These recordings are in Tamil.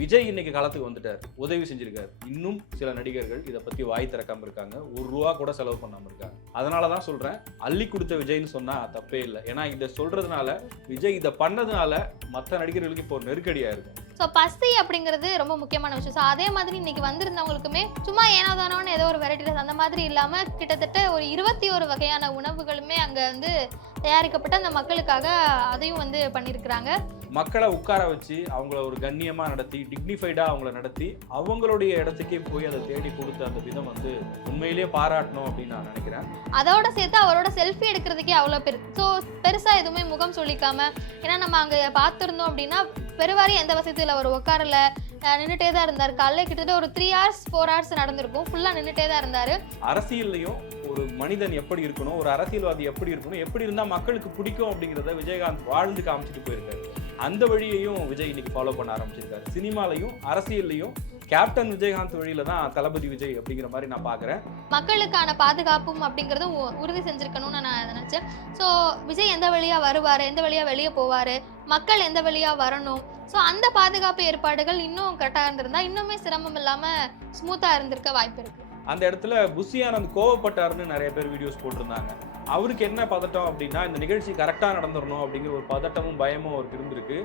விஜய் இன்னைக்கு காலத்துக்கு வந்துட்டார். உதவி செஞ்சிருக்காரு. இன்னும் சில நடிகர்கள் இதை பத்தி வாய் திறக்காம இருக்காங்க. ஒரு ரூபா கூட செலவு பண்ணாம இருக்காங்க. அதனால தான் சொல்றேன் அள்ளி கொடுத்த விஜய்னு சொன்னா தப்பே இல்லை. ஏன்னா இதை சொல்றதுனால விஜய் இதை பண்ணதுனால மற்ற நடிகர்களுக்கு இப்போ நெருக்கடியா இருக்கும் ஸோ பசி அப்படிங்கிறது ரொம்ப முக்கியமான விஷயம். ஸோ அதே மாதிரி இன்னைக்கு வந்திருந்தவங்களுக்குமே சும்மா ஏனோ தானோன்னு ஏதோ ஒரு வெரைட்டி ரைஸ் அந்த மாதிரி இல்லாம கிட்டத்தட்ட ஒரு இருபத்தி ஒரு வகையான உணவுகளுமே அங்க வந்து தயாரிக்கப்பட்டு அந்த மக்களுக்காக அதையும் வந்து பண்ணியிருக்கிறாங்க மக்களை உட்கார வச்சு அவங்கள ஒரு கண்ணியமா நடத்தி டிக்னிஃபைடா அவங்கள நடத்தி அவங்களுடைய இடத்துக்கே போய் அதை தேடி கொடுத்த அந்த விதம் வந்து உண்மையிலேயே பாராட்டணும் அப்படின்னு நான் நினைக்கிறேன். அதோட சேர்த்து அவரோட செல்ஃபி எடுக்கிறதுக்கே அவ்வளோ பெரு ஸோ பெருசா எதுவுமே முகம் சொல்லிக்காம ஏன்னா நம்ம அங்க பார்த்துருந்தோம் அப்படின்னா பெருவாரி எந்த வசதியில் அவர் உட்காரல நின்றுட்டே தான் இருந்தார். காலைல கிட்டத்தட்ட ஒரு த்ரீ ஹவர்ஸ் ஃபோர் ஹவர்ஸ் நடந்திருக்கும். ஃபுல்லாக நின்றுட்டே தான் இருந்தார். அரசியல்லையும் ஒரு மனிதன் எப்படி இருக்கணும் ஒரு அரசியல்வாதி எப்படி இருக்கணும் எப்படி இருந்தால் மக்களுக்கு பிடிக்கும் அப்படிங்கிறத விஜயகாந்த் வாழ்ந்து காமிச்சிட்டு போயிருக்காரு. அந்த வழியையும் விஜய் இன்னைக்கு ஃபாலோ பண்ண ஆரம்பிச்சிருக்காரு. சினிமாலையும் அரசியல்லையும் கேப்டன் விஜயகாந்த் வழியில தான் தளபதி விஜய் அப்படிங்கிற மாதிரி நான் பாக்குறேன். மக்களுக்கான பாதுகாப்பும் அப்படிங்கிறதும் உ- உறுதி செஞ்சிருக்கணும்னு நான் நினைச்சேன். ஸோ விஜய் எந்த வழியா வருவார்? எந்த வழியா வெளியே போவார்? மக்கள் எந்த வழியா வரணும்? ஸோ அந்த பாதுகாப்பு ஏற்பாடுகள் இன்னும் கரெக்டாக இருந்திருந்தா இன்னுமே சிரமம் இல்லாமல் ஸ்மூத்தாக இருந்திருக்க வாய்ப்பு இருக்கு. அந்த இடத்துல புஷி ஆனந்த் கோவப்பட்டாருன்னு நிறைய பேர் வீடியோஸ் போட்டிருந்தாங்க. அவருக்கு என்ன பதட்டம் அப்படின்னா இந்த நிகழ்ச்சி கரெக்டாக நடந்துடணும் அப்படிங்கிற ஒரு பதட்டமும் பயமும் அவருக்கு இருந்திருக்கு.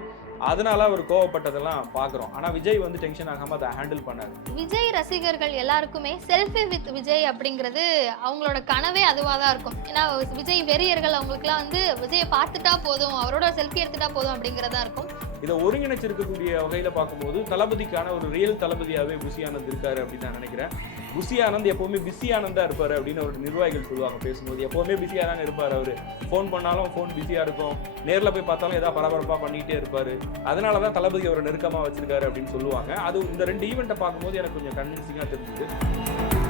அதனால அவர் கோவப்பட்டதெல்லாம் பார்க்குறோம் ஆனால் விஜய் வந்து டென்ஷன் ஆகாம அதை ஹேண்டில் பண்ணாரு. விஜய் ரசிகர்கள் எல்லாருக்குமே செல்ஃபி வித் விஜய் அப்படிங்கிறது அவங்களோட கனவே அதுவாக தான் இருக்கும். ஏன்னா விஜய் வெறியர்கள் அவங்களுக்குலாம் வந்து விஜயை பார்த்துட்டா போதும் அவரோட செல்ஃபி எடுத்துட்டா போதும் அப்படிங்கிறதா இருக்கும். இதை ஒருங்கிணைச்சிருக்கக்கூடிய வகையில பார்க்கும்போது தளபதிக்கான ஒரு ரியல் தளபதியாவே புசி ஆனந்த் இருக்காரு அப்படின்னு நான் நினைக்கிறேன். புசி ஆனந்த் எப்பவுமே பிஸி ஆனந்தா இருப்பாரு அப்படின்னு ஒரு நிர்வாகிகள் சொல்லுவாங்க பேசும்போது. எப்பவுமே பிஸியாக தானே இருப்பார் அவர். ஃபோன் பண்ணாலும் ஃபோன் பிஸியாக இருக்கும். நேரில் போய் பார்த்தாலும் ஏதாவது பரபரப்பாக பண்ணிகிட்டே இருப்பார். அதனால தான் தளபதி அவரை நெருக்கமாக வச்சிருக்காரு அப்படின்னு சொல்லுவாங்க. அது இந்த ரெண்டு ஈவெண்ட்டை பார்க்கும்போது எனக்கு கொஞ்சம் கன்வின்சிங்காக தெரிஞ்சுது.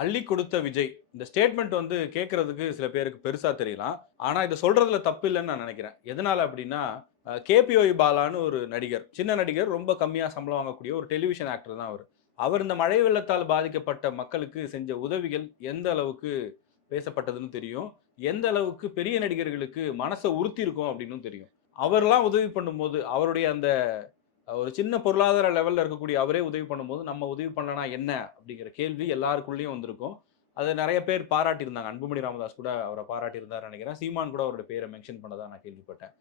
அள்ளி கொடுத்த விஜய். இந்த ஸ்டேட்மெண்ட் வந்து கேட்கறதுக்கு சில பேருக்கு பெருசா தெரியலாம். ஆனா இதை சொல்றதுல தப்பு இல்லைன்னு நான் நினைக்கிறேன். எதனால அப்படின்னா கேபிஓய் பாலான்னு ஒரு நடிகர். சின்ன நடிகர் ரொம்ப கம்மியாக சம்பளம் வாங்கக்கூடிய ஒரு டெலிவிஷன் ஆக்டர் தான் அவர். அவர் இந்த மழை வெள்ளத்தால் பாதிக்கப்பட்ட மக்களுக்கு செஞ்ச உதவிகள் எந்த அளவுக்கு பேசப்பட்டதுன்னு தெரியும். எந்த அளவுக்கு பெரிய நடிகர்களுக்கு மனசை உறுத்தி இருக்கும் அப்படின்னு தெரியும். அவர்லாம் உதவி பண்ணும்போது அவருடைய அந்த ஒரு சின்ன பொருளாதார லெவலில் இருக்கக்கூடிய அவரே உதவி பண்ணும்போது நம்ம உதவி பண்ணனா என்ன அப்படிங்கிற கேள்வி எல்லாருக்குள்ளேயும் வந்திருக்கும். அதை நிறைய பேர் பாராட்டியிருந்தாங்க. அன்புமணி ராமதாஸ் கூட அவரை பாராட்டியிருந்தார் நினைக்கிறேன். சீமான் கூட அவரோட பேரை மென்ஷன் பண்ணதா நான் கேள்விப்பட்டேன்.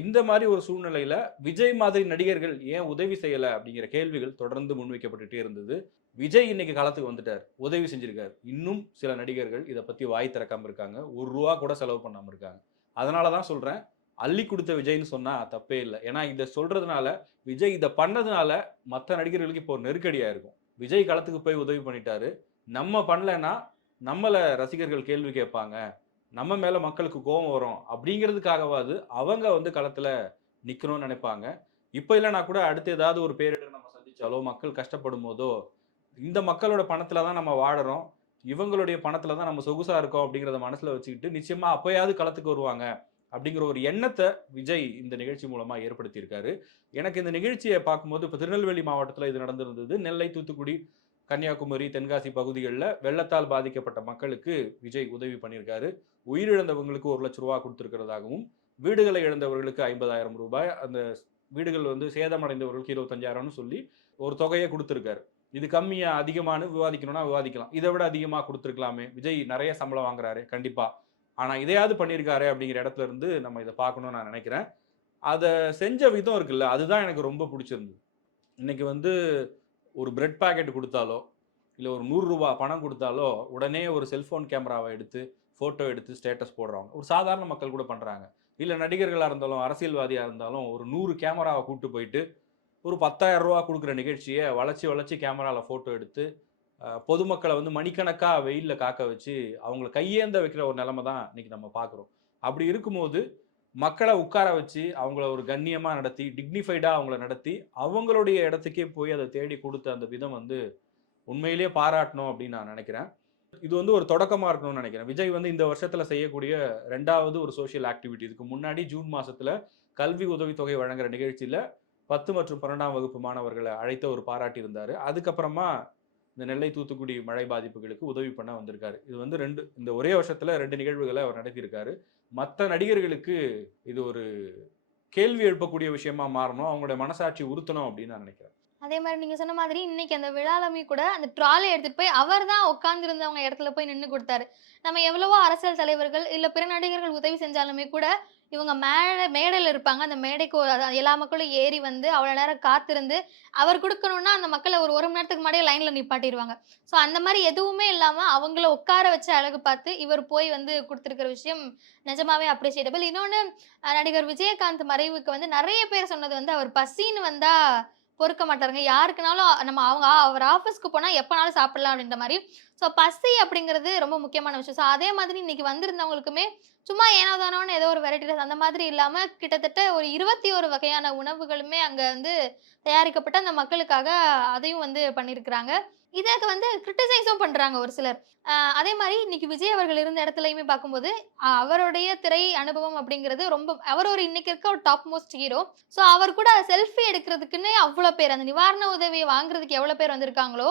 இந்த மாதிரி ஒரு சூழ்நிலையில விஜய் மாதிரி நடிகர்கள் ஏன் உதவி செய்யலை அப்படிங்கிற கேள்விகள் தொடர்ந்து முன்வைக்கப்பட்டுட்டே இருந்தது. விஜய் இன்னைக்கு காலத்துக்கு வந்துட்டார். உதவி செஞ்சிருக்கார். இன்னும் சில நடிகர்கள் இதை பத்தி வாய் திறக்காம இருக்காங்க. ஒரு ரூபா கூட செலவு பண்ணாம இருக்காங்க. அதனால தான் சொல்றேன். அள்ளி கொடுத்த விஜய்னு சொன்னா தப்பே இல்லை. ஏன்னா இதை சொல்றதுனால விஜய் இதை பண்ணதுனால மற்ற நடிகர்களுக்கு இப்போ ஒரு நெருக்கடியா இருக்கும். விஜய் களத்துக்கு போய் உதவி பண்ணிட்டாரு. நம்ம பண்ணலைன்னா நம்மளை ரசிகர்கள் கேள்வி கேட்பாங்க. நம்ம மேல மக்களுக்கு கோபம் வரும். அப்படிங்கிறதுக்காகவாது அவங்க வந்து களத்துல நிக்கணும்னு நினைப்பாங்க. இப்போ இல்லைனா கூட அடுத்து ஏதாவது ஒரு பேரிடர் நம்ம சந்திச்சாலோ மக்கள் கஷ்டப்படும் போதோ இந்த மக்களோட பணத்துல தான் நம்ம வாழறோம். இவங்களுடைய பணத்துல தான் நம்ம சொகுசா இருக்கோம் அப்படிங்கிறத மனசுல வச்சுக்கிட்டு நிச்சயமா அப்பயாவது களத்துக்கு வருவாங்க. அப்படிங்கிற ஒரு எண்ணத்தை விஜய் இந்த நிகழ்ச்சி மூலமாக ஏற்படுத்தியிருக்காரு. எனக்கு இந்த நிகழ்ச்சியை பார்க்கும்போது இப்போ திருநெல்வேலி மாவட்டத்தில் இது நடந்திருந்தது. நெல்லை தூத்துக்குடி கன்னியாகுமரி தென்காசி பகுதிகளில் வெள்ளத்தால் பாதிக்கப்பட்ட மக்களுக்கு விஜய் உதவி பண்ணியிருக்காரு. உயிரிழந்தவங்களுக்கு ஒரு லட்ச ரூபா கொடுத்துருக்கிறதாகவும் வீடுகளை இழந்தவர்களுக்கு ஐம்பதாயிரம் ரூபாய் அந்த வீடுகள் வந்து சேதமடைந்தவர்களுக்கு இருபத்தஞ்சாயிரம்னு சொல்லி ஒரு தொகையை கொடுத்துருக்காரு. இது கம்மியாக அதிகமானு விவாதிக்கணும்னா விவாதிக்கலாம். இதை விட அதிகமாக கொடுத்துருக்கலாமே. விஜய் நிறைய சம்பளம் வாங்குறாரு. கண்டிப்பாக ஆனால் இதையாவது பண்ணியிருக்காரு அப்படிங்கிற இடத்துல இருந்து நம்ம இதை பார்க்கணும்னு நான் நினைக்கிறேன். அதை செஞ்ச விதம் இருக்குல்ல அதுதான் எனக்கு ரொம்ப பிடிச்சிருந்தது. இன்னைக்கு வந்து ஒரு பிரெட் பாக்கெட் கொடுத்தாலோ இல்லை ஒரு நூறுரூவா பணம் கொடுத்தாலோ உடனே ஒரு செல்ஃபோன் கேமராவை எடுத்து ஃபோட்டோ எடுத்து ஸ்டேட்டஸ் போடுறவங்க. ஒரு சாதாரண மக்கள் கூட பண்ணுறாங்க இல்லை நடிகர்களாக இருந்தாலும் அரசியல்வாதியாக இருந்தாலும் ஒரு நூறு கேமராவை கூட்டு போயிட்டு ஒரு பத்தாயிரம் ரூபா கொடுக்குற நிகழ்ச்சியை வளைச்சி வளைச்சி கேமராவில் ஃபோட்டோ எடுத்து பொதுமக்களை வந்து மணிக்கணக்காக வெயிலில் காக்க வச்சு அவங்கள கையேந்த வைக்கிற ஒரு நிலைமை தான் இன்னைக்கு நம்ம பார்க்குறோம் அப்படி இருக்கும்போது மக்களை உட்கார வச்சு அவங்கள ஒரு கண்ணியமாக நடத்தி டிக்னிஃபைடாக அவங்கள நடத்தி அவங்களுடைய இடத்துக்கே போய் அதை தேடி கொடுத்த அந்த விதம் வந்து உண்மையிலேயே பாராட்டணும் அப்படின்னு நான் நினைக்கிறேன். இது வந்து ஒரு தொடக்கமாக இருக்கணும்னு நினைக்கிறேன். விஜய் வந்து இந்த வருஷத்தில் செய்யக்கூடிய ரெண்டாவது ஒரு சோஷியல் ஆக்டிவிட்டி இதுக்கு முன்னாடி ஜூன் மாதத்தில் கல்வி உதவித்தொகை வழங்குற நிகழ்ச்சியில் பத்து மற்றும் பன்னெண்டாம் வகுப்பு மாணவர்களை அழைத்த ஒரு பாராட்டி இருந்தார். அதுக்கப்புறமா இந்த நெல்லை தூத்துக்குடி மழை பாதிப்புகளுக்கு உதவி பண்ண வந்திருக்காரு. இது வந்து ரெண்டு இந்த ஒரே வருஷத்துல ரெண்டு நிகழ்வுகளை அவர் நடத்தியிருக்காரு. மற்ற நடிகர்களுக்கு இது ஒரு கேள்வி எழுப்பக்கூடிய விஷயமா மாறணும் அவங்களுடைய மனசாட்சி உறுத்தணும் அப்படின்னு நான் நினைக்கிறேன். அதே மாதிரி நீங்க சொன்ன மாதிரி இன்னைக்கு அந்த விழாலமே கூட அந்த ட்ராலை எடுத்துட்டு போய் அவர் தான் உட்கார்ந்துருந்தவங்க இடத்துல போய் நின்று கொடுத்தாரு. நம்ம எவ்வளவோ அரசியல் தலைவர்கள் இல்ல பிற நடிகர்கள் உதவி செஞ்சாலுமே கூட இவங்க மேடை மேடையில் இருப்பாங்க. அந்த மேடைக்கு ஒரு அதான் எல்லா மக்களும் ஏறி வந்து அவ்வளோ நேரம் காத்திருந்து அவர் கொடுக்கணும்னா அந்த மக்களை ஒரு ஒரு மணி நேரத்துக்கு முன்னாடியே லைனில் நிப்பாட்டிடுவாங்க ஸோ அந்த மாதிரி எதுவுமே இல்லாமல் அவங்கள உட்கார வச்சு அழகு பார்த்து இவர் போய் வந்து கொடுத்துருக்கிற விஷயம் நிஜமாவே அப்ரிஷியேட்டபிள் இன்னொன்று நடிகர் விஜயகாந்த் மறைவுக்கு வந்து நிறைய பேர் சொன்னது வந்து அவர் பசின்னு வந்தால் பொறுக்க மாட்டாருங்க. யாருக்குனாலும் நம்ம அவங்க ஆ- அவர் ஆஃபீஸ்க்கு போனால் எப்போனாலும் சாப்பிடலாம் அப்படின்ற மாதிரி. ஸோ பசி அப்படிங்கிறது ரொம்ப முக்கியமான விஷயம். ஸோ அதே மாதிரி இன்னைக்கு வந்திருந்தவங்களுக்குமே சும்மா ஏனோ தானோன்னு ஏதோ ஒரு வெரைட்டி ரைஸ் அந்த மாதிரி இல்லாமல் கிட்டத்தட்ட ஒரு இருபத்தி ஒரு வகையான உணவுகளுமே அங்கே வந்து தயாரிக்கப்பட்டு அந்த மக்களுக்காக அதையும் வந்து பண்ணியிருக்கிறாங்க இதற்கு வந்து கிரிட்டிசைஸும் பண்ணுறாங்க ஒரு சிலர். அதே மாதிரி இன்னைக்கு விஜய் அவர்கள் இருந்த இடத்துலையுமே பார்க்கும்போது அவருடைய திரை அனுபவம் அப்படிங்கிறது ரொம்ப அவர் ஒரு இன்னைக்கு இருக்க ஒரு டாப் மோஸ்ட் ஹீரோ ஸோ அவர் கூட செல்ஃபி எடுக்கிறதுக்குன்னே அவ்வளோ பேர் அந்த நிவாரண உதவியை வாங்குறதுக்கு எவ்வளோ பேர் வந்திருக்காங்களோ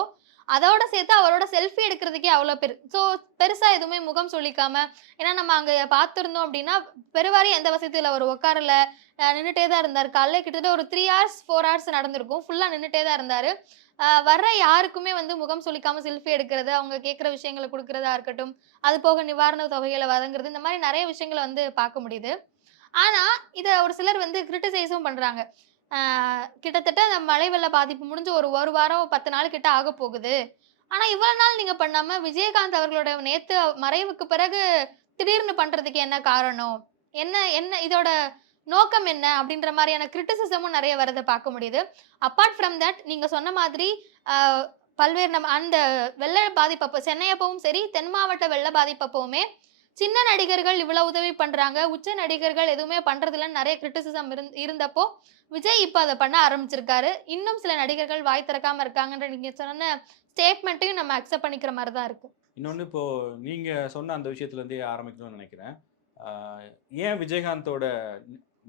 அதோட சேர்த்து அவரோட செல்ஃபி எடுக்கிறதுக்கே அவ்வளோ பேர். ஸோ பெருசாக எதுவுமே முகம் சொல்லிக்காம ஏன்னா நம்ம அங்கே பார்த்துருந்தோம் அப்படின்னா பெருவாரி எந்த வசதியில் அவர் உட்காரல நின்றுட்டே தான் இருந்தார். காலைல கிட்டத்தட்ட ஒரு த்ரீ ஹவர்ஸ் ஃபோர் ஹவர்ஸ் நடந்திருக்கும். ஃபுல்லாக நின்றுட்டே தான் இருந்தார். வர்ற யாருக்குமே வந்து முகம் சொல்லிக்காம செல்ஃபி எடுக்கிறது அவங்க கேட்குற விஷயங்களை கொடுக்கறதா இருக்கட்டும் அது போக நிவாரண தொகைகளை வழங்குறது இந்த மாதிரி நிறைய விஷயங்களை வந்து பார்க்க முடியுது. ஆனால் இதை ஒரு சிலர் வந்து கிரிட்டிசைஸும் பண்ணுறாங்க கிட்டத்தட்ட அந்த மழை வெள்ள பாதிப்பு முடிஞ்சு ஒரு ஒரு வாரம் பத்து நாள் கிட்ட ஆக போகுது. ஆனால் இவ்வளோ நாள் நீங்கள் பண்ணாமல் விஜயகாந்த் அவர்களோட நேற்று மறைவுக்கு பிறகு திடீர்னு பண்ணுறதுக்கு என்ன காரணம்? என்ன என்ன இதோட நோக்கம் என்ன? அப்படின்ற மாதிரியான கிரிட்டிசிசமும் நிறைய வரதை பார்க்க முடியுது. அப்பார்ட் ஃப்ரம் தட் நீங்கள் சொன்ன மாதிரி பல்வேறு நம்ம அந்த வெள்ள பாதிப்பப்போ சென்னை அப்பவும் சரி தென் மாவட்ட வெள்ள பாதிப்பப்பவுமே சின்ன நடிகர்கள் இவ்வளோ உதவி பண்ணுறாங்க உச்ச நடிகர்கள் எதுவுமே பண்ணுறதில்லன்னு நிறைய கிரிட்டிசிசம் இருந்தப்போ விஜய் இப்போ அதை பண்ண ஆரம்பிச்சிருக்காரு. இன்னும் சில நடிகர்கள் வாய் திறக்காமல் இருக்காங்கன்ற நீங்கள் சொன்ன ஸ்டேட்மெண்ட்டையும் நம்ம அக்செப்ட் பண்ணிக்கிற மாதிரி தான் இருக்குது இன்னொன்று இப்போது நீங்கள் சொன்ன அந்த விஷயத்துலேருந்தே ஆரம்பிக்கணும்னு நினைக்கிறேன். ஏன் விஜயகாந்தோட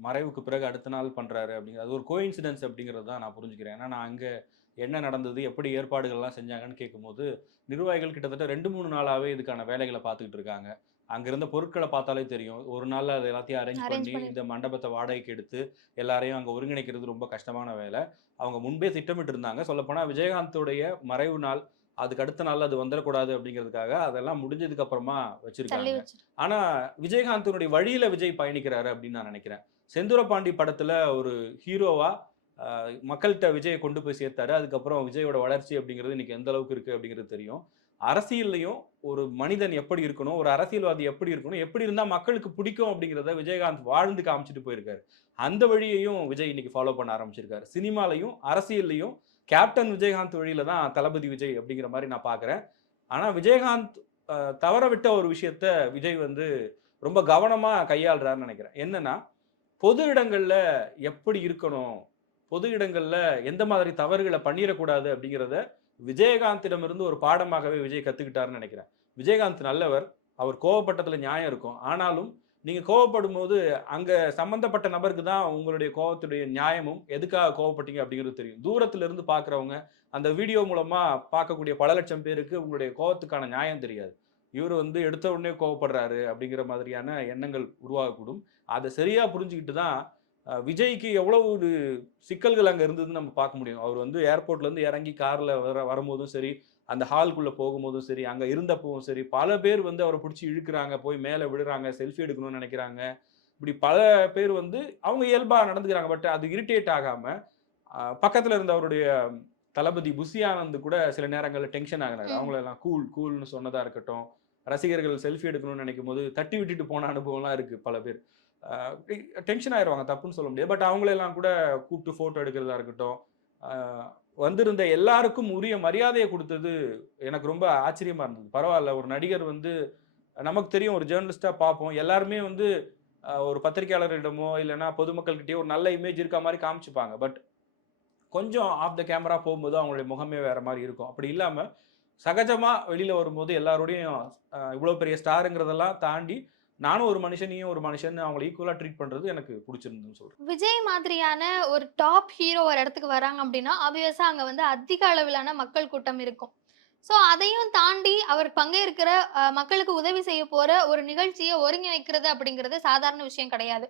மறைவுக்கு பிறகு அடுத்த நாள் பண்ணுறாரு அப்படிங்கிறது ஒரு கோயின்சிடென்ஸ் அப்படிங்கிறது தான் நான் புரிஞ்சுக்கிறேன். ஏன்னா நான் அங்கே என்ன நடந்தது எப்படி ஏற்பாடுகள்லாம் செஞ்சாங்கன்னு கேட்கும்போது நிர்வாகிகள் கிட்டத்தட்ட ரெண்டு மூணு நாளாகவே இதுக்கான வேலைகளை பார்த்துக்கிட்டு இருக்காங்க. அங்க இருந்த பொருட்களை பார்த்தாலே தெரியும். ஒரு நாள்ல அது எல்லாத்தையும் அரேஞ்ச் பண்ணி. இந்த மண்டபத்தை வாடகைக்கு எடுத்து எல்லாரையும் அங்க ஒருங்கிணைக்கிறது ரொம்ப கஷ்டமான வேலை. அவங்க முன்பே திட்டமிட்டு இருந்தாங்க சொல்லப்போனா விஜயகாந்தோடைய மறைவு நாள் அதுக்கு அடுத்த நாள் அது வந்துடக்கூடாது அப்படிங்கிறதுக்காக அதெல்லாம் முடிஞ்சதுக்கு அப்புறமா வச்சிருக்காங்க. வச்சு ஆனா விஜயகாந்தனுடைய வழியில விஜய் பயணிக்கிறாரு அப்படின்னு நான் நினைக்கிறேன். செந்தூரபாண்டி படத்துல ஒரு ஹீரோவா ஆஹ், மக்கள்கிட்ட விஜயை கொண்டு போய் சேர்த்தாரு. அதுக்கப்புறம் விஜயோட வளர்ச்சி அப்படிங்கிறது இன்னைக்கு எந்த அளவுக்கு இருக்கு அப்படிங்கிறது தெரியும். அரசியல்லையும் ஒரு மனிதன் எப்படி இருக்கணும் ஒரு அரசியல்வாதி எப்படி இருக்கணும் எப்படி இருந்தால் மக்களுக்கு பிடிக்கும் அப்படிங்கிறத விஜயகாந்த் வாழ்ந்து காமிச்சிட்டு போயிருக்காரு. அந்த வழியையும் விஜய் இன்னைக்கு ஃபாலோ பண்ண ஆரம்பிச்சிருக்காரு. சினிமாலையும் அரசியல்லையும் கேப்டன் விஜயகாந்த் வழியில தான் தளபதி விஜய் அப்படிங்கிற மாதிரி நான் பார்க்குறேன் ஆனால் விஜயகாந்த் தவற விட்ட ஒரு விஷயத்த விஜய் வந்து ரொம்ப கவனமாக கையாளுறாருன்னு நினைக்கிறேன். என்னன்னா பொது இடங்களில் எப்படி இருக்கணும் பொது இடங்களில் எந்த மாதிரி தவறுகளை பண்ணிடக்கூடாது அப்படிங்கிறத விஜயகாந்திடமிருந்து ஒரு பாடமாகவே விஜய் கற்றுக்கிட்டாருன்னு நினைக்கிறேன். விஜயகாந்த் நல்லவர் அவர் கோவப்பட்டதில் நியாயம் இருக்கும். ஆனாலும் நீங்கள் கோவப்படும் போது அங்கே சம்மந்தப்பட்ட நபருக்கு தான் உங்களுடைய கோவத்துடைய நியாயமும் எதுக்காக கோவப்பட்டீங்க அப்படிங்கிறது தெரியும். தூரத்திலிருந்து இருந்து அந்த வீடியோ மூலமாக பார்க்கக்கூடிய பல லட்சம் பேருக்கு உங்களுடைய கோவத்துக்கான நியாயம் தெரியாது. இவர் வந்து எடுத்த உடனே கோவப்படுறாரு அப்படிங்கிற மாதிரியான எண்ணங்கள் உருவாகக்கூடும். அதை சரியாக புரிஞ்சுக்கிட்டு தான் விஜய்க்கு எவ்வளவு ஒரு சிக்கல்கள் அங்க இருந்ததுன்னு நம்ம பார்க்க முடியும். அவர் வந்து ஏர்போர்ட்ல இருந்து இறங்கி கார்ல வர வரும்போதும் சரி அந்த ஹால்குள்ள போகும்போதும் சரி அங்க இருந்தப்பவும் சரி பல பேர் வந்து அவரை பிடிச்சி இழுக்கிறாங்க போய் மேலே விடுறாங்க செல்ஃபி எடுக்கணும்னு நினைக்கிறாங்க. இப்படி பல பேர் வந்து அவங்க இயல்பா நடந்துக்கிறாங்க பட் அது இரிட்டேட் ஆகாம அஹ், பக்கத்துல இருந்த அவருடைய தளபதி புசி ஆனந்த் கூட சில நேரங்கள்ல டென்ஷன் ஆகுறாரு. ம். அவங்கள எல்லாம் கூல் கூல்னு சொன்னதா இருக்கட்டும். ரசிகர்கள் செல்ஃபி எடுக்கணும்னு நினைக்கும் போது தட்டி விட்டுட்டு போன அனுபவம்லாம் இருக்கு பல பேர். டென்ஷன் ஆயிடுவாங்க தப்புன்னு சொல்ல முடியாது. பட் அவங்களெல்லாம் கூட கூப்பிட்டு ஃபோட்டோ எடுக்கிறதா இருக்கட்டும் வந்திருந்த எல்லாருக்கும் உரிய மரியாதையை கொடுத்தது எனக்கு ரொம்ப ஆச்சரியமா இருந்தது. பரவாயில்ல ஒரு நடிகர் வந்து நமக்கு தெரியும் ஒரு ஜேர்னலிஸ்டா பார்ப்போம். எல்லாருமே வந்து ஒரு பத்திரிகையாளரிடமோ இல்லைன்னா பொதுமக்கள்கிட்டயோ ஒரு நல்ல இமேஜ் இருக்க மாதிரி காமிச்சுப்பாங்க. பட் கொஞ்சம் ஆஃப் த கேமரா போகும்போது அவங்களுடைய முகமே வேற மாதிரி இருக்கும். அப்படி இல்லாமல் சகஜமாக வெளியில் வரும்போது எல்லாரோடையும் இவ்வளோ பெரிய ஸ்டாருங்கிறதெல்லாம் தாண்டி நானும் ஒரு மனுஷனையும் ஒரு மனுஷன் அவங்களை ஈக்குவலா ட்ரீட் பண்றது எனக்கு பிடிச்சிருந்துன்னு சொல்றேன். விஜய் மாதிரியான ஒரு டாப் ஹீரோ ஒரு இடத்துக்கு வராங்க அப்படின்னா ஆப்வியஸா அங்க வந்து அதிக அளவிலான மக்கள் கூட்டம் இருக்கும். ஸோ அதையும் தாண்டி அவர் பங்கேற்கிற மக்களுக்கு உதவி செய்ய போற ஒரு நிகழ்ச்சியை ஒருங்கிணைக்கிறது அப்படிங்கிறது சாதாரண விஷயம் கிடையாது.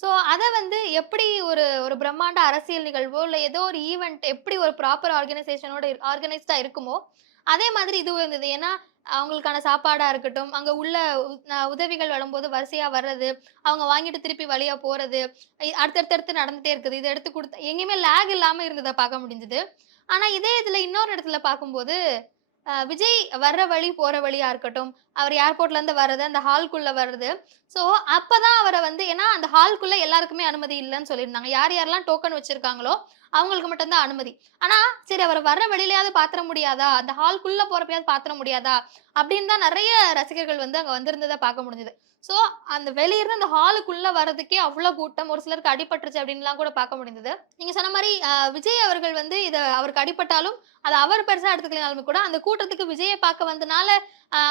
ஸோ அதை வந்து எப்படி ஒரு ஒரு பிரம்மாண்ட அரசியல் நிகழ்வோ இல்லை ஏதோ ஒரு ஈவெண்ட் எப்படி ஒரு ப்ராப்பர் ஆர்கனைசேஷனோட ஆர்கனைஸ்டாக இருக்குமோ அதே மாதிரி இதுவும் இருந்தது ஏன்னா அவங்களுக்கான சாப்பாடா இருக்கட்டும் அங்க உள்ள உதவிகள் வரும்போது வரிசையா வர்றது அவங்க வாங்கிட்டு திருப்பி வழியா போறது அடுத்தடுத்தடுத்து நடந்துட்டே இருக்குது. இதை எடுத்து கொடுத்து எங்கேயுமே லேக் இல்லாம இருந்ததை பார்க்க முடிஞ்சது. ஆனா இதே இதுல இன்னொரு இடத்துல பார்க்கும்போது விஜய் வர்ற வழி போற வழியா இருக்கட்டும். அவர் ஏர்போர்ட்ல இருந்து வர்றது அந்த ஹால்குள்ள வர்றது. ஸோ அப்பதான் அவரை வந்து ஏன்னா அந்த ஹால்குள்ள எல்லாருக்குமே அனுமதி இல்லைன்னு சொல்லியிருந்தாங்க. யார் யாரெல்லாம் டோக்கன் வச்சிருக்காங்களோ அவங்களுக்கு மட்டும்தான் அனுமதி. ஆனா சரி அவர் வர்ற வழியிலையாவது பாத்திர முடியாதா? அந்த ஹால்குள்ள போறப்பயாவது பாத்திர முடியாதா? அப்படின்னு தான் நிறைய ரசிகர்கள் வந்து அங்க வந்திருந்ததை பார்க்க முடிஞ்சது. ஸோ அந்த வெளியிருந்து அந்த ஹாலுக்குள்ளே வரதுக்கே அவ்வளோ கூட்டம் ஒரு சிலருக்கு அடிபட்டுருச்சு அப்படின்லாம் கூட பார்க்க முடிந்தது. நீங்கள் சொன்ன மாதிரி விஜய் அவர்கள் வந்து இதை அவருக்கு அடிபட்டாலும் அது அவர் பெருசாக எடுத்துக்கலனாலுமே கூட அந்த கூட்டத்துக்கு விஜயை பார்க்க வந்தனால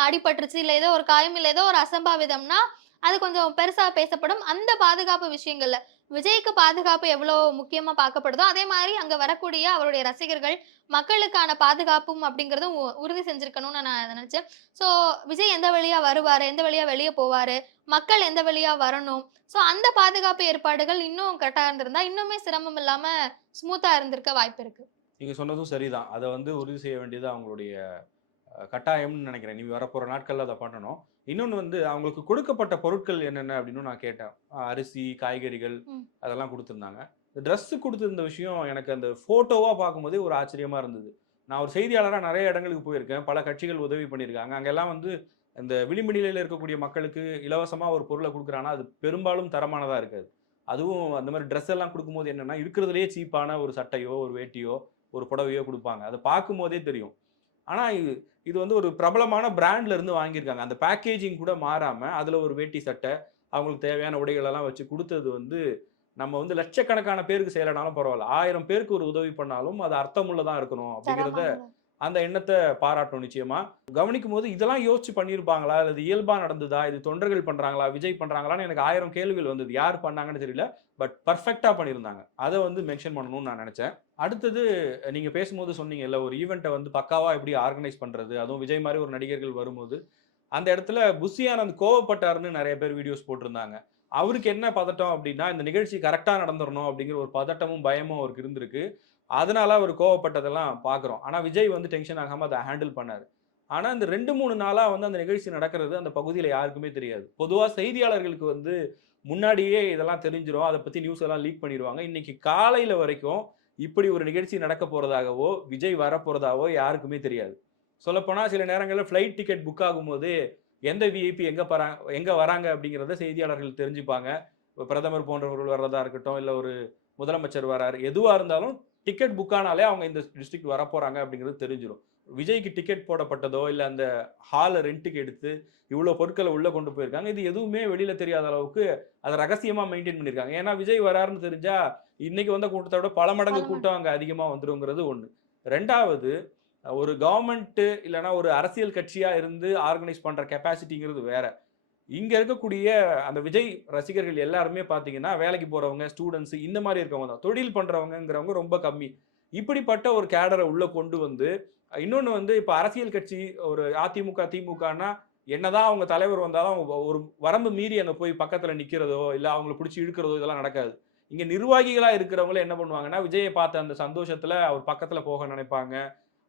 அடிபட்டுருச்சு இல்லை ஏதோ ஒரு காயம் இல்லை ஏதோ ஒரு அசம்பாவிதம்னா அது கொஞ்சம் பெருசா பேசப்படும். அந்த பாதுகாப்பு விஷயங்கள்ல விஜய்க்கு பாதுகாப்பு எவ்வளோ முக்கியமா பார்க்கப்படுதோ அதே மாதிரி அங்க வரக்கூடிய அவருடைய ரசிகர்கள் மக்களுக்கான பாதுகாப்பும் அப்படிங்கறதும் உ- உறுதி செஞ்சிருக்கணும்னு நான் நினைச்சேன். ஸோ விஜய் எந்த வழியா வருவாரு? எந்த வழியா வெளியே போவாரு? மக்கள் எந்த வழியா வரணும்? ஸோ அந்த பாதுகாப்பு ஏற்பாடுகள் இன்னும் கரெக்டா இருந்திருந்தா இன்னுமே சிரமம் இல்லாம ஸ்மூத்தா இருந்திருக்க வாய்ப்பு இருக்கு. நீங்க சொன்னதும் சரிதான். அதை வந்து உறுதி செய்ய வேண்டியது அவங்களுடைய கட்டாயம்னு நினைக்கிறேன். நீ வரப்போகிற நாட்களில் அதை பண்ணணும். இன்னொன்று வந்து அவங்களுக்கு கொடுக்கப்பட்ட பொருட்கள் என்னென்ன அப்படின்னு நான் கேட்டேன். அரிசி காய்கறிகள். அதெல்லாம் கொடுத்துருந்தாங்க. இந்த ட்ரெஸ்ஸு கொடுத்துருந்த விஷயம் எனக்கு அந்த ஃபோட்டோவாக பார்க்கும்போதே ஒரு ஆச்சரியமா இருந்தது. நான் ஒரு செய்தியாளராக நிறைய இடங்களுக்கு போயிருக்கேன். பல கட்சிகள் உதவி பண்ணியிருக்காங்க. அங்கெல்லாம் வந்து இந்த விளிம்பு நிலையில் இருக்கக்கூடிய மக்களுக்கு இலவசமாக ஒரு பொருளை கொடுக்குறாங்கன்னா அது பெரும்பாலும் தரமானதாக இருக்காது. அதுவும் அந்த மாதிரி ட்ரெஸ் எல்லாம் கொடுக்கும்போது என்னன்னா இருக்கிறதுலே சீப்பான ஒரு சட்டையோ ஒரு வேட்டியோ ஒரு புடவையோ கொடுப்பாங்க. அதை பார்க்கும்போதே தெரியும். ஆனால் இது வந்து ஒரு பிரபலமான பிராண்ட்ல இருந்து வாங்கியிருக்காங்க. அந்த பேக்கேஜிங் கூட மாறாம அதுல ஒரு வேட்டி சட்டை அவங்களுக்கு தேவையான உடைகள் எல்லாம் வச்சு கொடுத்தது வந்து நம்ம வந்து லட்சக்கணக்கான பேருக்கு செய்யலனாலும் பரவாயில்ல. ஆயிரம் பேருக்கு ஒரு உதவி பண்ணாலும் அது அர்த்தமுள்ளதா இருக்கணும் அப்படிங்கிறத அந்த எண்ணத்தை பாராட்டணும் நிச்சயமா. கவனிக்கும் போது இதெல்லாம் யோசிச்சு பண்ணியிருப்பாங்களா? அல்லது இயல்பா நடந்ததா? இது தொண்டர்கள் பண்றாங்களா? விஜய் பண்றாங்களான்னு எனக்கு ஆயிரம் கேள்விகள் வந்தது. யார் பண்ணாங்கன்னு தெரியல. பட் பர்ஃபெக்டா பண்ணியிருந்தாங்க. அதை வந்து மென்ஷன் பண்ணணும்னு நான் நினைச்சேன். அடுத்தது நீங்க பேசும்போது சொன்னீங்கல்ல ஒரு ஈவெண்ட்டை வந்து பக்காவா எப்படி ஆர்கனைஸ் பண்றது? அதுவும் விஜய் மாதிரி ஒரு நடிகர்கள் வரும்போது. அந்த இடத்துல புஷி கோவப்பட்டாருன்னு நிறைய பேர் வீடியோஸ் போட்டிருந்தாங்க. அவருக்கு என்ன பதட்டம் அப்படின்னா இந்த நிகழ்ச்சி கரெக்டாக நடந்துடணும் அப்படிங்கிற ஒரு பதட்டமும் பயமும் அவருக்கு இருந்திருக்கு. அதனால அவர் கோவப்பட்டதெல்லாம் பார்க்குறோம் ஆனால் விஜய் வந்து டென்ஷன் ஆகாமல் அதை ஹேண்டில் பண்ணார். ஆனால் இந்த ரெண்டு மூணு நாளாக வந்து அந்த நிகழ்ச்சி நடக்கிறது அந்த பகுதியில் யாருக்குமே தெரியாது. பொதுவாக செய்தியாளர்களுக்கு வந்து முன்னாடியே இதெல்லாம் தெரிஞ்சிரும். அதை பற்றி நியூஸ் எல்லாம் லீக் பண்ணிடுவாங்க இன்னைக்கு காலையில் வரைக்கும் இப்படி ஒரு நிகழ்ச்சி நடக்க போகிறதாகவோ விஜய் வர போகிறதாவோ யாருக்குமே தெரியாது. சொல்லப்போனால் சில நேரங்களில் ஃப்ளைட் டிக்கெட் புக் ஆகும்போது எந்த விஐபி எங்கே பரா எங்கே வராங்க அப்படிங்கிறத செய்தியாளர்கள் தெரிஞ்சுப்பாங்க. பிரதமர் போன்றவர்கள் வர்றதா இருக்கட்டும் இல்லை ஒரு முதலமைச்சர் வராரு. எதுவாக இருந்தாலும் டிக்கெட் புக் ஆனாலே அவங்க இந்த டிஸ்ட்ரிக்ட் வர போறாங்க அப்படிங்கிறது தெரிஞ்சிடும் விஜய்க்கு டிக்கெட் போடப்பட்டதோ இல்லை அந்த ஹாலை ரெண்ட்டுக்கு எடுத்து இவ்வளோ பொருட்களை உள்ளே கொண்டு போயிருக்காங்க இது எதுவுமே வெளியில தெரியாத அளவுக்கு அதை ரகசியமா மெயின்டைன் பண்ணியிருக்காங்க. ஏன்னா விஜய் வராருன்னு தெரிஞ்சா இன்னைக்கு வந்த கூட்டத்தை விட பல மடங்கு. கூட்டம் அங்கே அதிகமாக வந்துருங்கிறது ஒன்று ரெண்டாவது ஒரு கவர்மெண்ட் இல்லைன்னா ஒரு அரசியல் கட்சியா இருந்து ஆர்கனைஸ் பண்ற கெப்பாசிட்டிங்கிறது வேற. இங்க இருக்கக்கூடிய அந்த விஜய் ரசிகர்கள் எல்லாருமே பாத்தீங்கன்னா வேலைக்கு போறவங்க ஸ்டூடெண்ட்ஸ் இந்த மாதிரி இருக்கவங்க தான் தொழில் பண்றவங்கங்கிறவங்க ரொம்ப கம்மி. இப்படிப்பட்ட ஒரு கேடரை உள்ள கொண்டு வந்து இன்னொன்று வந்து இப்போ அரசியல் கட்சி ஒரு அதிமுக திமுகனா என்னதான் அவங்க தலைவர் வந்தாலும் அவங்க ஒரு வரம்பு மீறி அங்கே போய் பக்கத்தில் நிற்கிறதோ இல்லை அவங்கள பிடிச்சி இழுக்கிறதோ இதெல்லாம் நடக்காது. இங்கே நிர்வாகிகளாக இருக்கிறவங்கள என்ன பண்ணுவாங்கன்னா விஜயை பார்த்த அந்த சந்தோஷத்தில் அவர் பக்கத்தில் போக நினைப்பாங்க.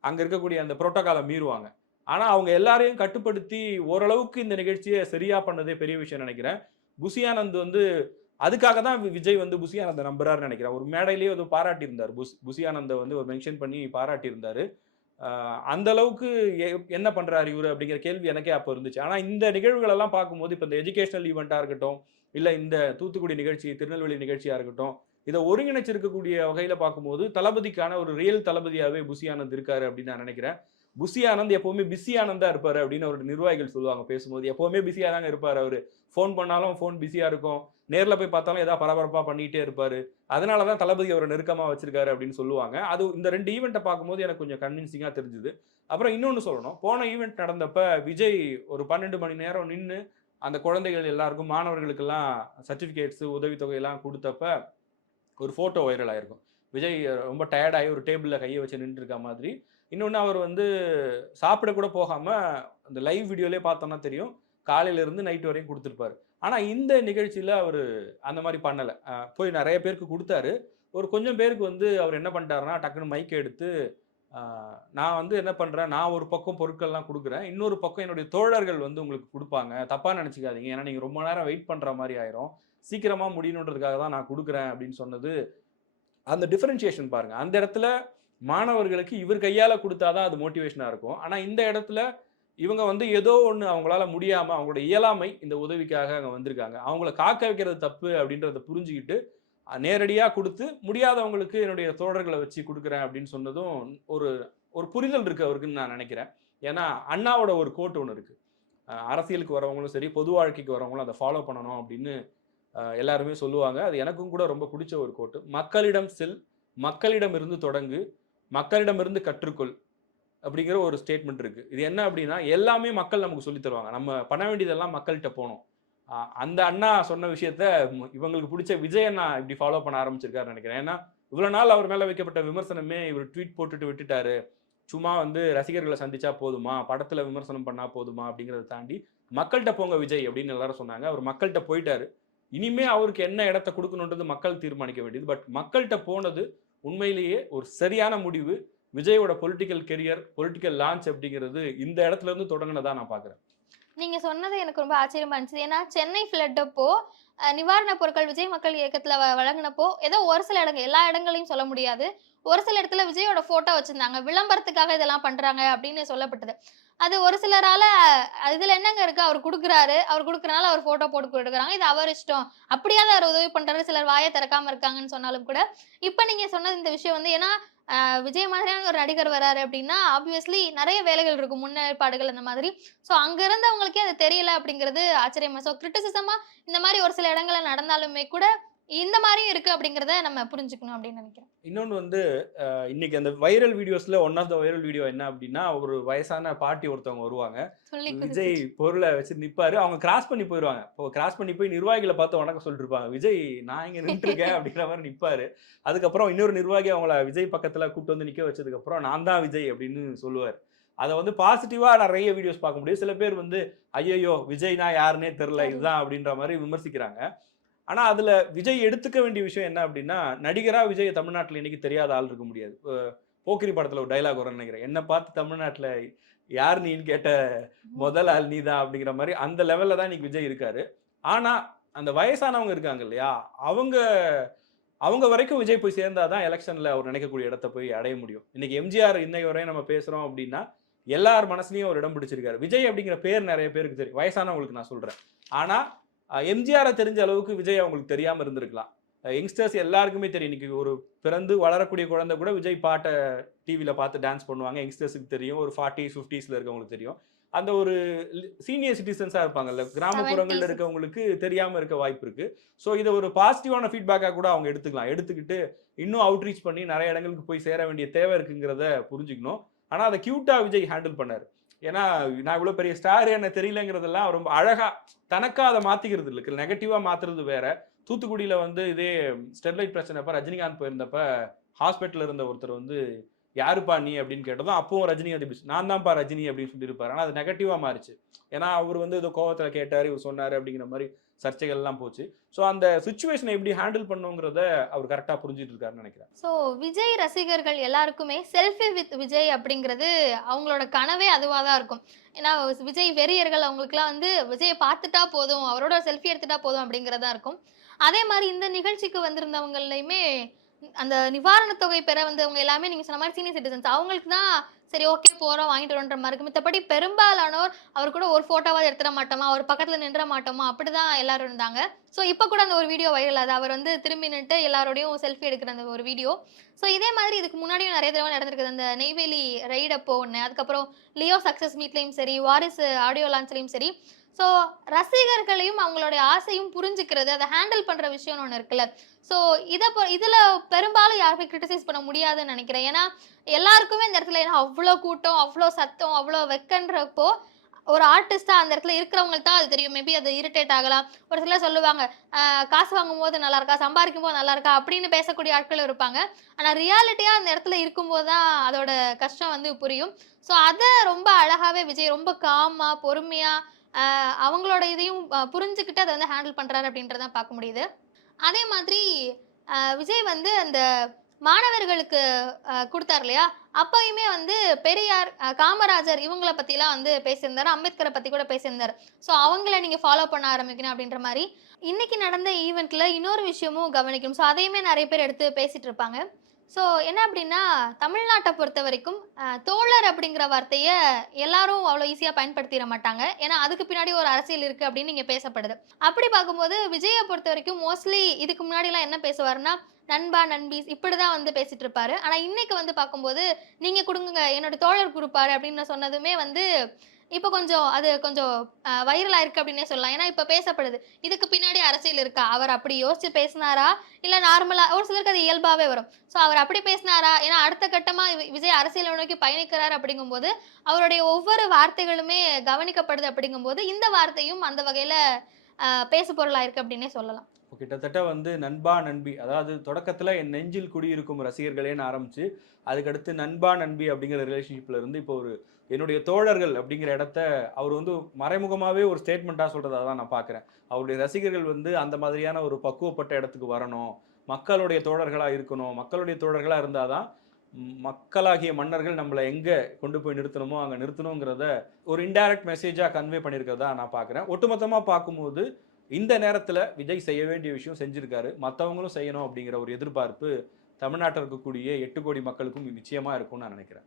அங்கே இருக்கக்கூடிய அந்த புரோட்டோகாலை மீறுவாங்க. ஆனால் அவங்க எல்லாரையும் கட்டுப்படுத்தி ஓரளவுக்கு இந்த நிகழ்ச்சியை சரியா பண்ணதே பெரிய விஷயம் நினைக்கிறேன். புசியானந்த் வந்து அதுக்காக தான் விஜய் வந்து புசியானந்த நம்புறாரு நினைக்கிறேன். ஒரு மேடையிலேயே வந்து பாராட்டியிருந்தார். புஸ் புசியானந்த வந்து ஒரு மென்ஷன் பண்ணி பாராட்டியிருந்தாரு. அந்த அளவுக்கு எ- என்ன பண்றாரு இவர் அப்படிங்கிற கேள்வி எனக்கே அப்போ இருந்துச்சு. ஆனால் இந்த நிகழ்வுகள் எல்லாம் பார்க்கும்போது இப்போ இந்த எஜுகேஷனல் ஈவெண்ட்டாக இருக்கட்டும் இல்லை இந்த தூத்துக்குடி நிகழ்ச்சி திருநெல்வேலி நிகழ்ச்சியாக இருக்கட்டும் இதை ஒருங்கிணைச்சிருக்கக்கூடிய வகையில் பார்க்கும்போது தளபதிக்கான ஒரு ரியல் தளபதியாகவே புசியானந்த் இருக்காரு அப்படின்னு நான் நினைக்கிறேன். புசி ஆனந்த் எப்பவுமே பிஸி ஆனந்தா இருப்பாரு அப்படின்னு அவரோட நிர்வாகிகள் சொல்லுவாங்க. பேசும்போது எப்பவுமே பிஸியா தாங்க இருப்பாரு அவரு. ஃபோன் பண்ணாலும் ஃபோன் பிஸியா இருக்கும். நேர்ல போய் பார்த்தாலும் ஏதாவது பரபரப்பா பண்ணிட்டே இருப்பாரு. அதனால தான் தளபதி அவரை நெருக்கமா வச்சிருக்காரு அப்படின்னு சொல்லுவாங்க. அது இந்த ரெண்டு ஈவெண்ட்டை பார்க்கும்போது எனக்கு கொஞ்சம் கன்வின்சிங்கா தெரிஞ்சுது. அப்புறம் இன்னொன்று சொல்லணும். போன ஈவெண்ட் நடந்தப்ப விஜய் ஒரு பன்னெண்டு மணி நேரம் நின்று அந்த குழந்தைகள் எல்லாருக்கும் மாணவர்களுக்கெல்லாம் சர்டிஃபிகேட்ஸ் உதவித்தொகையெல்லாம் கொடுத்தப்ப ஒரு ஃபோட்டோ வைரல் ஆயிருக்கும். விஜய் ரொம்ப டயர்டாகி ஒரு டேபிளில் கையை வச்சு நின்று இருக்க மாதிரி இன்னொன்று அவர் வந்து சாப்பிட கூட போகாமல் அந்த லைவ் வீடியோலேயே பார்த்தோம்னா தெரியும். காலையிலேருந்து நைட் வரையும் கொடுத்துருப்பாரு. ஆனால் இந்த நிகழ்ச்சியில் அவர் அந்த மாதிரி பண்ணலை. போய் நிறைய பேருக்கு கொடுத்தாரு. ஒரு கொஞ்சம் பேருக்கு வந்து அவர் என்ன பண்ணிட்டாருன்னா டக்குன்னு மைக் எடுத்து நான் வந்து என்ன பண்ணுறேன் நான் ஒரு பக்கம் பொருட்கள்லாம் கொடுக்குறேன். இன்னொரு பக்கம் என்னுடைய தோழர்கள் வந்து உங்களுக்கு கொடுப்பாங்க. தப்பாக நினச்சிக்காதீங்க. ஏன்னா நீங்கள் ரொம்ப நேரம் வெயிட் பண்ணுற மாதிரி ஆயிரும். சீக்கிரமாக முடியணுன்றதுக்காக தான் நான் கொடுக்குறேன் அப்படின்னு சொன்னது. அந்த டிஃபரன்ஷியேஷன் பாருங்கள் அந்த இடத்துல மாணவர்களுக்கு இவர் கையால் கொடுத்தாதான் அது மோட்டிவேஷனாக இருக்கும். ஆனால் இந்த இடத்துல இவங்க வந்து ஏதோ ஒன்று அவங்களால முடியாமல் அவங்களோட இயலாமை இந்த உதவிக்காக அங்கே வந்திருக்காங்க. அவங்கள காக்க வைக்கிறது தப்பு அப்படின்றத புரிஞ்சுக்கிட்டு நேரடியாக கொடுத்து முடியாதவங்களுக்கு என்னுடைய தோழர்களை வச்சு கொடுக்குறேன் அப்படின்னு சொன்னதும் ஒரு ஒரு புரிதல் இருக்கு அவருக்குன்னு நான் நினைக்கிறேன். ஏன்னா அண்ணாவோட ஒரு கோட் ஒன்று இருக்கு. அரசியலுக்கு வரவங்களும் சரி பொது வாழ்க்கைக்கு வரவங்களும் அதை ஃபாலோ பண்ணணும் அப்படின்னு எல்லாருமே சொல்லுவாங்க. அது எனக்கும் கூட ரொம்ப பிடிச்ச ஒரு கோட்டு மக்களிடம் செல் மக்களிடம் இருந்து தொடங்கு மக்களிடமிருந்து கற்றுக்கொள் அப்படிங்கிற ஒரு ஸ்டேட்மெண்ட் இருக்கு. இது என்ன அப்படின்னா எல்லாமே மக்கள் நமக்கு சொல்லித் தருவாங்க. நம்ம பண்ண வேண்டியதெல்லாம் மக்கள்கிட்ட போகணும். அந்த அண்ணா சொன்ன விஷயத்த இவங்களுக்கு பிடிச்ச விஜய் அண்ணா இப்படி ஃபாலோ பண்ண ஆரம்பிச்சிருக்காருன்னு நினைக்கிறேன். ஏன்னா இவ்வளோ நாள் அவர் மேலே வைக்கப்பட்ட விமர்சனமே இவர் ட்வீட் போட்டுட்டு விட்டுட்டாரு. சும்மா வந்து ரசிகர்களை சந்திச்சா போதுமா? படத்தில் விமர்சனம் பண்ணால் போதுமா? அப்படிங்கிறத தாண்டி மக்கள்கிட்ட போங்க விஜய் அப்படின்னு எல்லாரும் சொன்னாங்க. அவர் மக்கள்கிட்ட போயிட்டாரு. இனிமே அவருக்கு என்ன இடத்த கொடுக்கணுன்றது மக்கள் தீர்மானிக்க வேண்டியது. பட் மக்கள்கிட்ட போனது உண்மையிலேயே ஒரு சரியான முடிவு. விஜயோட பொலிட்டிக்கல் கெரியர் பொலிட்டிக்கல் லான்ச் அப்படிங்கிறது இந்த இடத்துல இருந்து தொடங்கினதா நான் பாக்குறேன். நீங்க சொன்னது எனக்கு ரொம்ப ஆச்சரியமா இருந்துச்சு. ஏன்னா சென்னை ஃபிளட் அப்போ நிவாரணப் பொருட்கள் விஜய் மக்கள் இயக்கத்துல வ- ஏதோ ஒரு சில இடங்கள் எல்லா இடங்களையும் சொல்ல முடியாது. ஒரு சில இடத்துல விஜயோட போட்டோ வச்சிருந்தாங்க. விளம்பரத்துக்காக இதெல்லாம் பண்றாங்க அப்படின்னு சொல்லப்பட்டது. அது ஒரு சிலரால இதுல என்னங்க இருக்கு? அவர் கொடுக்குறாரு. அவர் கொடுக்கறனால அவர் போட்டோ போட்டு கொடுக்குறாங்க இது அவர் இஷ்டம். அப்படியாவது அவர் உதவி பண்றாரு. சிலர் வாயை திறக்காம இருக்காங்கன்னு சொன்னாலும் கூட இப்ப நீங்க சொன்னது இந்த விஷயம் வந்து ஏன்னா விஜய் மாதிரியான ஒரு நடிகர் வராரு அப்படின்னா ஆப்வியஸ்லி நிறைய வேலைகள் இருக்கும் முன்னேற்பாடுகள் அந்த மாதிரி. ஸோ அங்க இருந்தவங்களுக்கே அது தெரியல அப்படிங்கிறது ஆச்சரியமா? ஸோ கிரிட்டிசிசமா இந்த மாதிரி ஒரு சில இடங்கள்ல நடந்தாலுமே கூட இந்த மாதிரியும் இருக்கு அப்படிங்கிறத நம்ம புரிஞ்சுக்கணும் அப்படின்னு நினைக்கிறேன். இன்னொன்று வந்து இன்னைக்கு அந்த வைரல் வீடியோஸ்ல one of the viral video என்ன அப்படின்னா ஒரு வயசான பாட்டி ஒருத்தவங்க வருவாங்க. விஜய் பொருளை வச்சு நிப்பாரு. அவங்க கிராஸ் பண்ணி போயிடுவாங்க இப்போ கிராஸ் பண்ணி போய் நிர்வாகிகளை பார்த்து வணக்கம் சொல்லிட்டு இருப்பாங்க விஜய் நான் இங்க நின்றுருக்கேன் அப்படிங்கிற மாதிரி நிப்பாரு. அதுக்கப்புறம் இன்னொரு நிர்வாகி அவங்கள விஜய் பக்கத்துல கூப்பிட்டு வந்து நிக்க வச்சதுக்கு அப்புறம் நான் தான் விஜய் அப்படின்னு சொல்லுவார். அதை வந்து பாசிட்டிவா நிறைய வீடியோஸ் பார்க்க முடியும். சில பேர் வந்து ஐயோ விஜய்னா யாருன்னே தெரில இதுதான் அப்படின்ற மாதிரி விமர்சிக்கிறாங்க. ஆனா அதுல விஜய் எடுத்துக்க வேண்டிய விஷயம் என்ன அப்படின்னா நடிகரா விஜய் தமிழ்நாட்டில் இன்னைக்கு தெரியாத ஆள் இருக்க முடியாது. போக்கிரி படத்துல ஒரு டைலாக் வரும்னு நினைக்கிறேன். என்ன பார்த்து தமிழ்நாட்டில் யார் நீன்னு கேட்ட முதல் ஆள் நீ தான் அப்படிங்கிற மாதிரி அந்த லெவலில் தான் இன்னைக்கு விஜய் இருக்காரு. ஆனா அந்த வயசானவங்க இருக்காங்க இல்லையா அவங்க அவங்க வரைக்கும் விஜய் போய் சேர்ந்தாதான் எலெக்ஷன்ல அவர் நினைக்கக்கூடிய இடத்த போய் அடைய முடியும். இன்னைக்கு எம்ஜிஆர் இன்னை வரையும் நம்ம பேசுறோம் அப்படின்னா எல்லார் மனசுலயும் ஒரு இடம் பிடிச்சிருக்காரு. விஜய் அப்படிங்கிற பேர் நிறைய பேருக்கு தெரியும். வயசானவங்களுக்கு நான் சொல்றேன். ஆனா எம்ஜிஆரை தெரிஞ்ச அளவுக்கு விஜய் அவங்களுக்கு தெரியாம இருந்திருக்கலாம். யங்ஸ்டர்ஸ் எல்லாருக்குமே தெரியும். இன்னைக்கு ஒரு பிறந்து வளரக்கூடிய குழந்தை கூட விஜய் பாட்டை டிவியில் பார்த்து டான்ஸ் பண்ணுவாங்க. யங்ஸ்டர்ஸுக்கு தெரியும். ஒரு ஃபார்ட்டிஸ் ஃபிஃப்டிஸில் இருக்கவங்களுக்கு தெரியும். அந்த ஒரு சீனியர் சிட்டிசன்ஸாக இருப்பாங்கல்ல கிராமப்புறங்களில் 70s. இருக்கவங்களுக்கு தெரியாமல் இருக்க வாய்ப்பு இருக்கு. ஸோ இதை ஒரு பாசிட்டிவான ஃபீட்பேக்காக கூட அவங்க எடுத்துக்கலாம். எடுத்துக்கிட்டு இன்னும் அவுட்ரீச் பண்ணி நிறைய இடங்களுக்கு போய் சேர வேண்டிய தேவை இருக்குங்கிறத புரிஞ்சுக்கணும். ஆனால் அதை க்யூட்டாக விஜய் ஹேண்டில் பண்ணார். ஏன்னா நான் இவ்வளோ பெரிய ஸ்டார் என்ன தெரியலங்கிறதெல்லாம் ரொம்ப அழகா தனக்காக அதை மாத்திக்கிறது இல்லை. நெகட்டிவாக மாத்துறது வேற. தூத்துக்குடியில வந்து இதே ஸ்டெர்லைட் பிரச்சனைப்ப ரஜினிகாந்த் போயிருந்தப்ப ஹாஸ்பிட்டலில் இருந்த ஒருத்தர் வந்து யாருப்பா நீ? அப்படின்னு கேட்டதும் அப்பவும் ரஜினி அது நான் தான்ப்பா ரஜினி அப்படின்னு சொல்லியிருப்பாரு. ஆனால் அது நெகட்டிவாக மாறிச்சு. ஏன்னா அவர் வந்து ஏதோ கோவத்தில் கேட்டார் இவர் சொன்னார் அப்படிங்கிற மாதிரி சர்ச்சைகள்லாம் போச்சு. ஸோ அந்த சுச்சுவேஷனை எப்படி ஹேண்டில் பண்ணுங்கிறத அவர் கரெக்டாக புரிஞ்சிட்டு இருக்காருன்னு நினைக்கிறேன். ஸோ விஜய் ரசிகர்கள் எல்லாருக்குமே செல்ஃபி வித் விஜய் அப்படிங்கிறது அவங்களோட கனவே அதுவாக தான் இருக்கும். ஏன்னா விஜய் வெறியர்கள் அவங்களுக்குலாம் வந்து விஜயை பார்த்துட்டா போதும் அவரோட செல்ஃபி எடுத்துட்டா போதும் அப்படிங்கிறதா இருக்கும். அதே மாதிரி இந்த நிகழ்ச்சிக்கு வந்திருந்தவங்களையுமே அந்த நிவாரணத் தொகை பெற வந்தவங்க எல்லாமே நீங்க சொன்ன மாதிரி சீனியர் சிட்டிசன்ஸ் அவங்களுக்கு தான் சரி ஓகே போறோம் வாங்கிட்டு வரோன்ற மாதிரி இருக்கு. மித்தபடி பெரும்பாலானோர் அவர் கூட ஒரு போட்டோவாவது எடுத்துட மாட்டோமா? அவர் பக்கத்துல நின்ற மாட்டோமா? அப்படிதான் எல்லாரும் இருந்தாங்க. ஸோ இப்போ கூட அந்த ஒரு வீடியோ வைரல் அது அவர் வந்து திரும்பி நின்று எல்லாரோடையும் செல்ஃபி எடுக்கிற அந்த ஒரு வீடியோ ஸோ இதே மாதிரி இதுக்கு முன்னாடியும் நிறைய தடவை நடந்திருக்குது. அந்த நெய்வேலி ரைட் அப்போ ஒன்று அதுக்கப்புறம் லியோ சக்ஸஸ் மீட்லையும் சரி வாரிஸ் ஆடியோ லான்ச்லையும் சரி. ஸோ ரசிகர்களையும் அவங்களுடைய ஆசையும் புரிஞ்சுக்கிறது அதை ஹேண்டில் பண்ணுற விஷயம்னு ஒன்று இருக்குல்ல. ஸோ இதை இதில் பெரும்பாலும் யாருமே கிரிட்டிசைஸ் பண்ண முடியாதுன்னு நினைக்கிறேன். ஏன்னா எல்லாருக்குமே இந்த இடத்துல ஏன்னா அவ்வளோ கூட்டம் அவ்வளோ சத்தம் அவ்வளோ வெக்கன்றப்போ ஒரு ஆர்டிஸ்டாக அந்த இடத்துல இருக்கிறவங்களுக்கு தான் அது தெரியும். மேபி அது இரிட்டேட் ஆகலாம். ஒரு சிலர் சொல்லுவாங்க காசு வாங்கும் போது நல்லா இருக்கா? சம்பாதிக்கும் போது நல்லா இருக்கா? அப்படின்னு பேசக்கூடிய ஆட்கள் இருப்பாங்க. ஆனால் ரியாலிட்டியாக அந்த இடத்துல இருக்கும்போது தான் அதோட கஷ்டம் வந்து புரியும். ஸோ அதை ரொம்ப அழகாவே விஜய் ரொம்ப காமாக பொறுமையாக அவங்களோட இதையும் புரிஞ்சுக்கிட்டு அதை வந்து ஹேண்டில் பண்ணுறாரு அப்படின்றத பார்க்க முடியுது. அதே மாதிரி விஜய் வந்து அந்த மாணவர்களுக்கு கொடுத்தார் இல்லையா? அப்பயுமே வந்து பெரியார் காமராஜர் இவங்கள பற்றிலாம் வந்து பேசியிருந்தார். அம்பேத்கரை பற்றி கூட பேசியிருந்தார். ஸோ அவங்கள நீங்கள் ஃபாலோ பண்ண ஆரம்பிக்கணும் அப்படின்ற மாதிரி இன்னைக்கு நடந்த ஈவெண்ட்டில் இன்னொரு விஷயமும் கவனிக்கணும். ஸோ அதையுமே நிறைய பேர் எடுத்து பேசிகிட்டு இருப்பாங்க. ஸோ என்ன அப்படின்னா தமிழ்நாட்டை பொறுத்த வரைக்கும் தோழர் அப்படிங்கிற வார்த்தையை எல்லாரும் அவ்வளோ ஈஸியாக பயன்படுத்திட மாட்டாங்க. ஏன்னா அதுக்கு பின்னாடி ஒரு அரசியல் இருக்குது அப்படின்னு நீங்கள் பேசப்படுது. அப்படி பார்க்கும்போது விஜயை பொறுத்த வரைக்கும் மோஸ்ட்லி இதுக்கு முன்னாடிலாம் என்ன பேசுவார்னா நண்பா நண்பீஸ் இப்படிதான் வந்து பேசிட்டு இருப்பாரு. ஆனால் இன்னைக்கு வந்து பார்க்கும்போது நீங்கள் கொடுங்க என்னோட தோழர் கொடுப்பாரு அப்படின்னு சொன்னதுமே வந்து இப்போ கொஞ்சம் அது கொஞ்சம் வைரலாக இருக்குது அப்படின்னே சொல்லலாம். ஏன்னா இப்போ பேசப்படுது. இதுக்கு பின்னாடி அரசியல் இருக்கா? அவர் அப்படி யோசிச்சு பேசினாரா? இல்லை நார்மலாக ஒரு சிலருக்கு அது இயல்பாகவே வரும். ஸோ அவர் அப்படி பேசினாரா? ஏன்னா அடுத்த கட்டமாக வி- விஜய் அரசியலை நோக்கி பயணிக்கிறார் அப்படிங்கும்போது அவருடைய ஒவ்வொரு வார்த்தைகளுமே கவனிக்கப்படுது அப்படிங்கும்போது இந்த வார்த்தையும் அந்த வகையில் பேசு பொருளாக இருக்குது அப்படின்னே சொல்லலாம். இப்போ கிட்டத்தட்ட வந்து நண்பா நண்பி அதாவது தொடக்கத்தில் என் நெஞ்சில் குடியிருக்கும் ரசிகர்களேன்னு ஆரம்பிச்சு அதுக்கடுத்து நண்பா நண்பி அப்படிங்கிற ரிலேஷன்ஷிப்பில் இருந்து இப்போ ஒரு என்னுடைய தோழர்கள் அப்படிங்கிற இடத்த அவர் வந்து மறைமுகமாகவே ஒரு ஸ்டேட்மெண்ட்டாக சொல்கிறதா தான் நான் பார்க்குறேன் அவருடைய ரசிகர்கள் வந்து அந்த மாதிரியான ஒரு பக்குவப்பட்ட இடத்துக்கு வரணும் மக்களுடைய தோழர்களாக இருக்கணும் மக்களுடைய தோழர்களாக இருந்தால் தான் மக்களாகிய மன்னர்கள் நம்மளை எங்கே கொண்டு போய் நிறுத்தணுமோ அங்கே நிறுத்தணுங்கிறத ஒரு இன்டைரக்ட் மெசேஜாக கன்வே பண்ணியிருக்கிறதா நான் பார்க்குறேன் ஒட்டுமொத்தமாக பார்க்கும்போது இந்த நேரத்தில் விஜய் செய்ய வேண்டிய விஷயம் செஞ்சுருக்காரு. மற்றவங்களும் செய்யணும் அப்படிங்கிற ஒரு எதிர்பார்ப்பு தமிழ்நாட்டில் இருக்கக்கூடிய எட்டு கோடி மக்களுக்கும் நிச்சயமாக இருக்கும்னு நான் நினைக்கிறேன்.